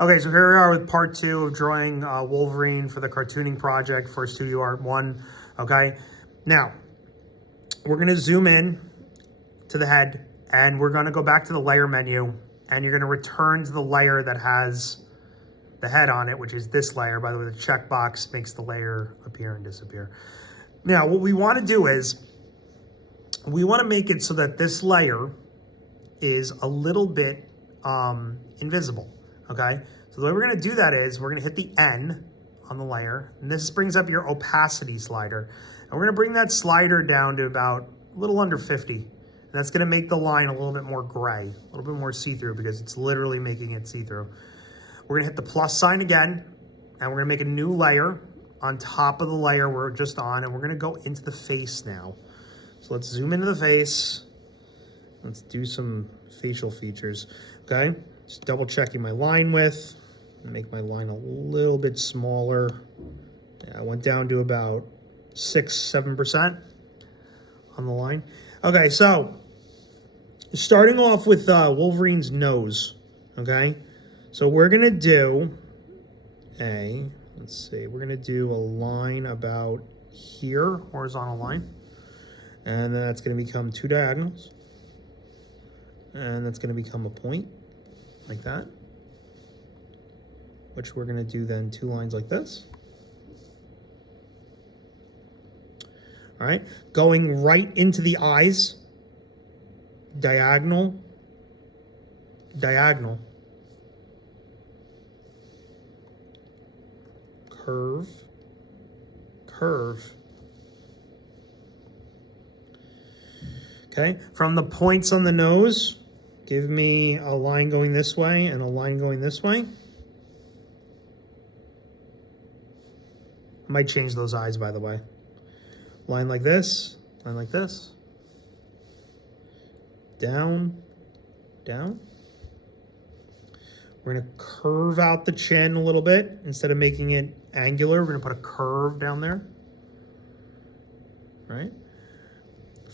Okay, so here we are with part 2 of drawing Wolverine for the cartooning project for Studio Art 1. Okay, now we're going to zoom in to the head and we're going to go back to the layer menu and you're going to return to the layer that has the head on it, which is this layer. By the way, the checkbox makes the layer appear and disappear. Now, what we want to do is we want to make it so that this layer is a little bit invisible. Okay, so the way we're going to do that is we're going to hit the N on the layer, and this brings up your opacity slider. And we're going to bring that slider down to about a little under 50. And that's going to make the line a little bit more gray, a little bit more see-through because it's literally making it see-through. We're going to hit the plus sign again, and we're going to make a new layer on top of the layer we're just on, and we're going to go into the face now. So let's zoom into the face. Let's do some facial features, okay? Just double checking my line width, make my line a little bit smaller. Yeah, I went down to about 6-7% on the line. Okay, so starting off with Wolverine's nose, okay? So we're gonna do we're gonna do a line about here, horizontal line. And then that's gonna become 2 diagonals. And that's gonna become a point. Like that, which we're going to do then 2 lines like this. All right, going right into the eyes, diagonal, diagonal, curve, curve. Okay, from the points on the nose, give me a line going this way and a line going this way. I might change those eyes, by the way. Line like this, line like this. Down, down. We're gonna curve out the chin a little bit. Instead of making it angular, we're gonna put a curve down there. All right?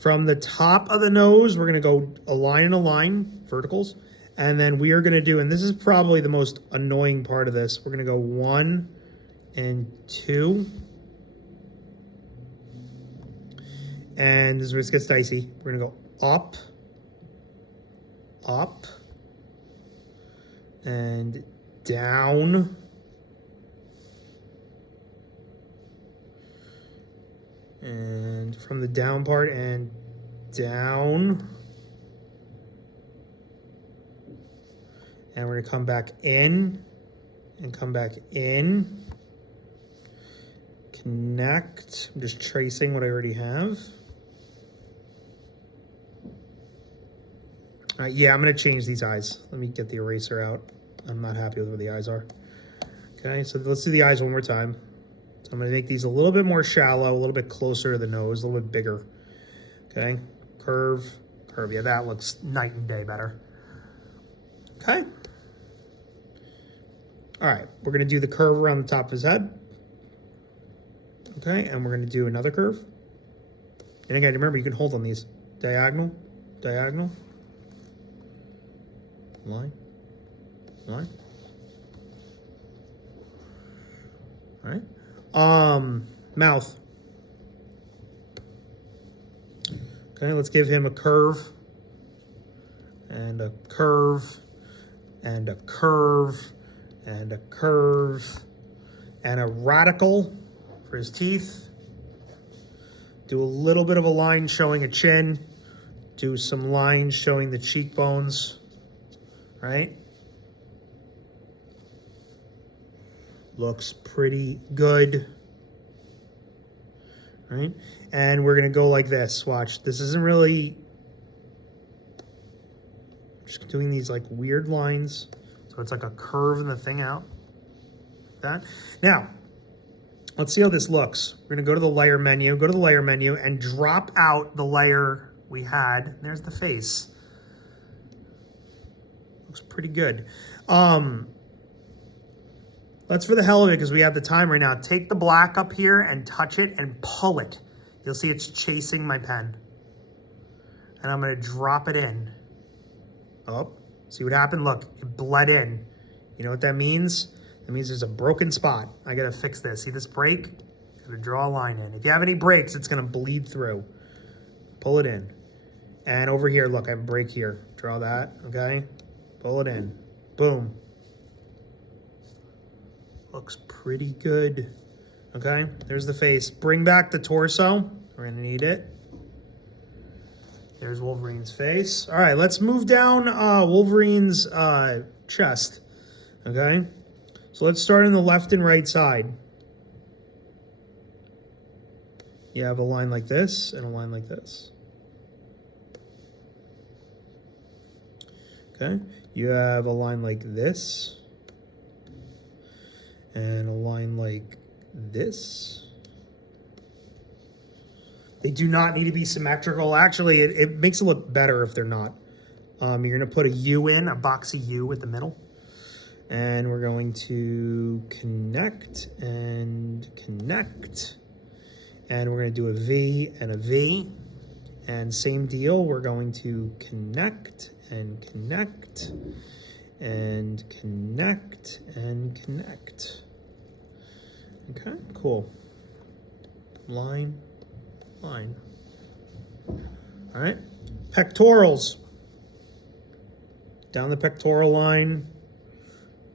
From the top of the nose, we're gonna go a line and a line, verticals. And then we are gonna do, and this is probably the most annoying part of this, we're gonna go 1 and 2. And this is where it gets dicey. We're gonna go up, up, and down. And from the down part and down. And we're gonna come back in and come back in. Connect. I'm just tracing what I already have. All right, yeah, I'm gonna change these eyes. Let me get the eraser out. I'm not happy with where the eyes are. Okay, so let's do the eyes one more time. So I'm gonna make these a little bit more shallow, a little bit closer to the nose, a little bit bigger. Okay, curve, curve. Yeah, that looks night and day better. Okay. All right, we're gonna do the curve around the top of his head. Okay, and we're gonna do another curve. And again, remember, you can hold on these. Diagonal, diagonal. Line, line. All right. Mouth. Okay, let's give him a curve. And a curve. And a curve. And a curve. And a radical for his teeth. Do a little bit of a line showing a chin. Do some lines showing the cheekbones. Right? Looks pretty good. Right? And we're gonna go like this. Watch. This isn't really, I'm just doing these like weird lines. So it's like a curve in the thing out. Like that. Now, let's see how this looks. We're gonna go to the layer menu, and drop out the layer we had. There's the face. Looks pretty good. Let's, for the hell of it, because we have the time right now, take the black up here and touch it and pull it. You'll see it's chasing my pen. And I'm gonna drop it in. Oh, see what happened? Look, it bled in. You know what that means? That means there's a broken spot. I gotta fix this. See this break? Gotta draw a line in. If you have any breaks, it's gonna bleed through. Pull it in. And over here, look, I have a break here. Draw that, okay? Pull it in. Boom. Looks pretty good. Okay, there's the face. Bring back the torso. We're gonna need it. There's Wolverine's face. All right, let's move down Wolverine's chest. Okay, so let's start on the left and right side. You have a line like this and a line like this. Okay, you have a line like this and a line like this. They do not need to be symmetrical. Actually, it makes it look better if they're not. You're going to put a U in, a boxy U at the middle. And we're going to connect and connect. And we're going to do a V and a V. And same deal, we're going to connect and connect and connect and connect. Okay, cool. Line. Line. All right. Pectorals. Down the pectoral line.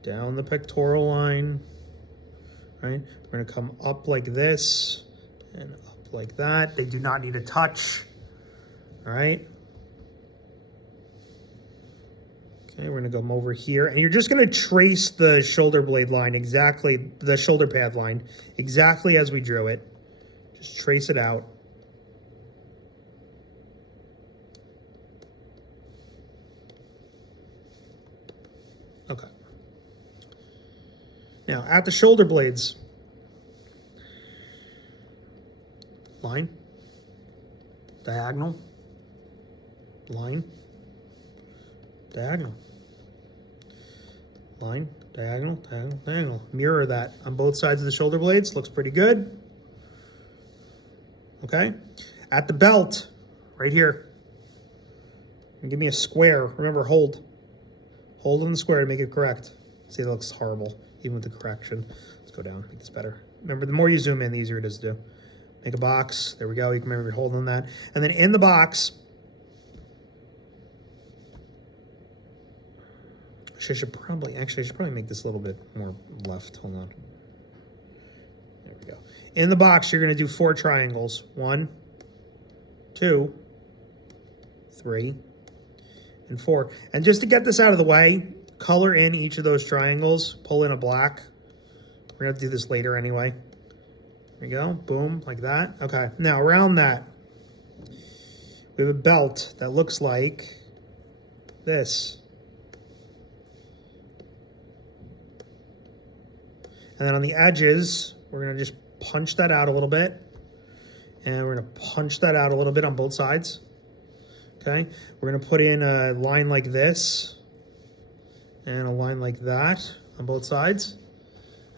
Down the pectoral line. All right. We're going to come up like this and up like that. They do not need a touch. All right. Okay, we're going to come over here. And you're just going to trace the shoulder blade line exactly, the shoulder pad line, exactly as we drew it. Just trace it out. Okay. Now, at the shoulder blades, line, diagonal, line, diagonal, line, diagonal, diagonal, diagonal. Mirror that on both sides of the shoulder blades. Looks pretty good. Okay. At the belt, right here, and give me a square. Remember, hold. Hold on the square to make it correct. See, it looks horrible, even with the correction. Let's go down, make this better. Remember, the more you zoom in, the easier it is to do. Make a box. There we go. You can remember holding that. And then in the box, I should probably make this a little bit more left. Hold on. There we go. In the box, you're going to do 4 triangles. 1, 2, 3, and 4. And just to get this out of the way, color in each of those triangles. Pull in a black. We're going to do this later anyway. There you go. Boom, like that. Okay. Now, around that, we have a belt that looks like this. And then on the edges, we're going to just punch that out a little bit. And we're going to punch that out a little bit on both sides. Okay. We're going to put in a line like this. And a line like that on both sides.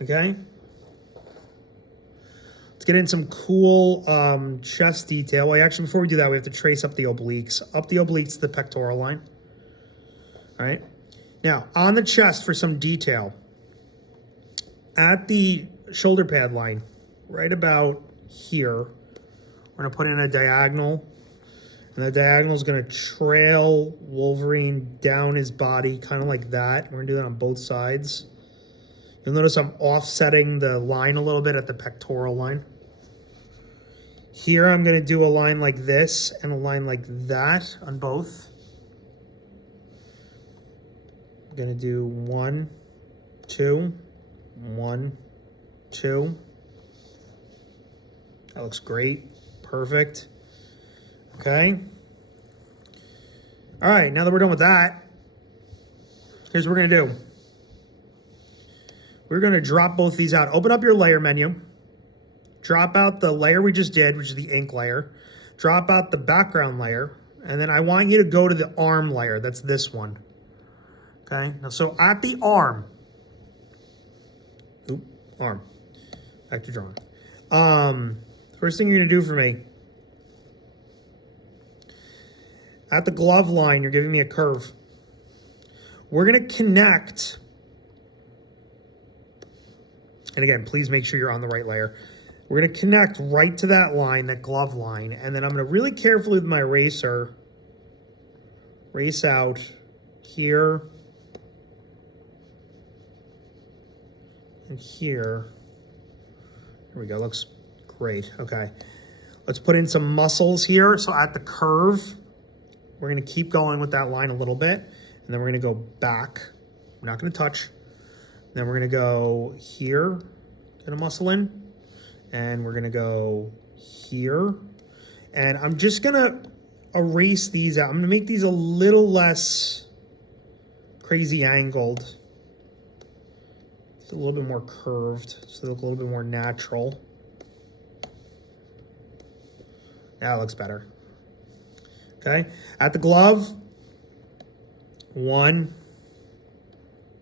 Okay. Let's get in some cool chest detail. Well, actually, before we do that, we have to trace up the obliques. Up the obliques to the pectoral line. All right. Now, on the chest for some detail. At the shoulder pad line, right about here, we're going to put in a diagonal. And the diagonal is going to trail Wolverine down his body, kind of like that. We're going to do that on both sides. You'll notice I'm offsetting the line a little bit at the pectoral line. Here I'm going to do a line like this and a line like that on both. I'm going to do 1, 2, 1, 2. That looks great. Perfect. Okay. All right, now that we're done with that, here's what we're going to do. We're going to drop both these out. Open up your layer menu. Drop out the layer we just did, which is the ink layer. Drop out the background layer. And then I want you to go to the arm layer. That's this one. Okay. Now, so at the arm. Arm. Back to drawing. First thing you're going to do for me. At the glove line, you're giving me a curve. We're going to connect And again, please make sure you're on the right layer. We're gonna connect right to that line, that glove line, and then I'm gonna really carefully with my eraser, erase out here and here. There we go, looks great, okay. Let's put in some muscles here. So at the curve, we're gonna keep going with that line a little bit, and then we're gonna go back. We're not gonna touch. Then we're gonna go here, get a muscle in, and we're gonna go here. And I'm just gonna erase these out. I'm gonna make these a little less crazy angled. It's a little bit more curved, so they look a little bit more natural. Now it looks better. Okay, at the glove, 1,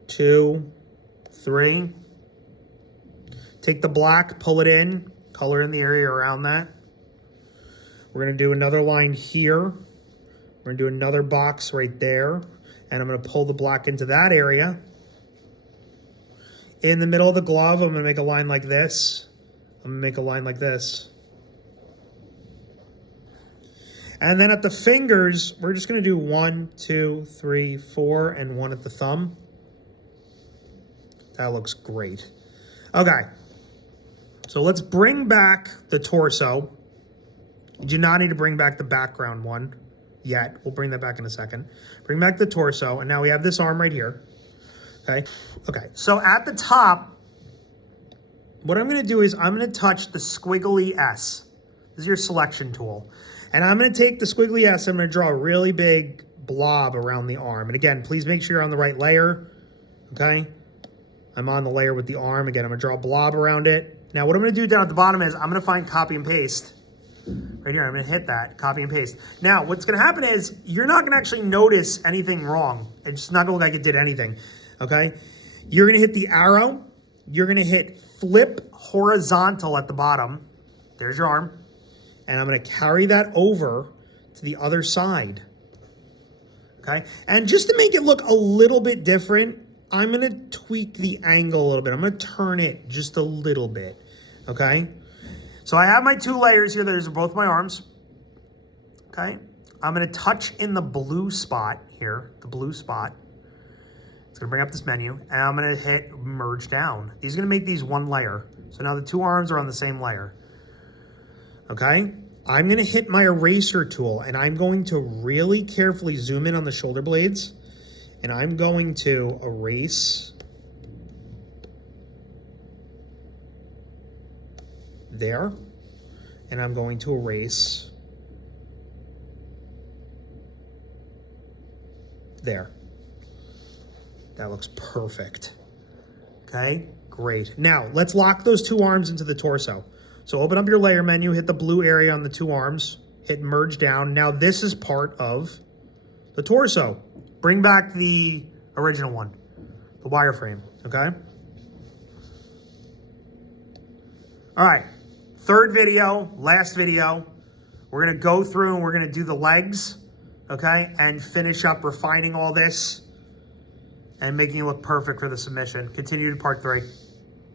2, 3. Take the black, pull it in, color in the area around that. We're gonna do another line here. We're gonna do another box right there. And I'm gonna pull the black into that area. In the middle of the glove, I'm gonna make a line like this. I'm gonna make a line like this. And then at the fingers, we're just gonna do 1, 2, 3, 4, and 1 at the thumb. That looks great. Okay, so let's bring back the torso. You do not need to bring back the background one yet. We'll bring that back in a second. Bring back the torso, and now we have this arm right here. Okay, okay. So at the top, what I'm gonna do is I'm gonna touch the squiggly S. This is your selection tool. And I'm gonna take the squiggly S, I'm gonna draw a really big blob around the arm. And again, please make sure you're on the right layer, okay? I'm on the layer with the arm. Again, I'm gonna draw a blob around it. Now what I'm gonna do down at the bottom is I'm gonna find copy and paste. Right here, I'm gonna hit that, copy and paste. Now, what's gonna happen is you're not gonna actually notice anything wrong. It's not gonna look like it did anything, okay? You're gonna hit the arrow. You're gonna hit flip horizontal at the bottom. There's your arm. And I'm gonna carry that over to the other side, okay? And just to make it look a little bit different, I'm gonna tweak the angle a little bit. I'm gonna turn it just a little bit, okay? So I have my 2 layers here. There's both my arms, okay? I'm gonna touch in the blue spot here, the blue spot. It's gonna bring up this menu, and I'm gonna hit merge down. These are gonna make these one layer. So now the 2 arms are on the same layer. Okay, I'm gonna hit my eraser tool and I'm going to really carefully zoom in on the shoulder blades and I'm going to erase there and I'm going to erase there. That looks perfect. Okay, great. Now let's lock those 2 arms into the torso. So open up your layer menu, hit the blue area on the 2 arms, hit merge down. Now this is part of the torso. Bring back the original one, the wireframe, okay? All right, 3rd video, last video. We're gonna go through and we're gonna do the legs, okay? And finish up refining all this and making it look perfect for the submission. Continue to part 3.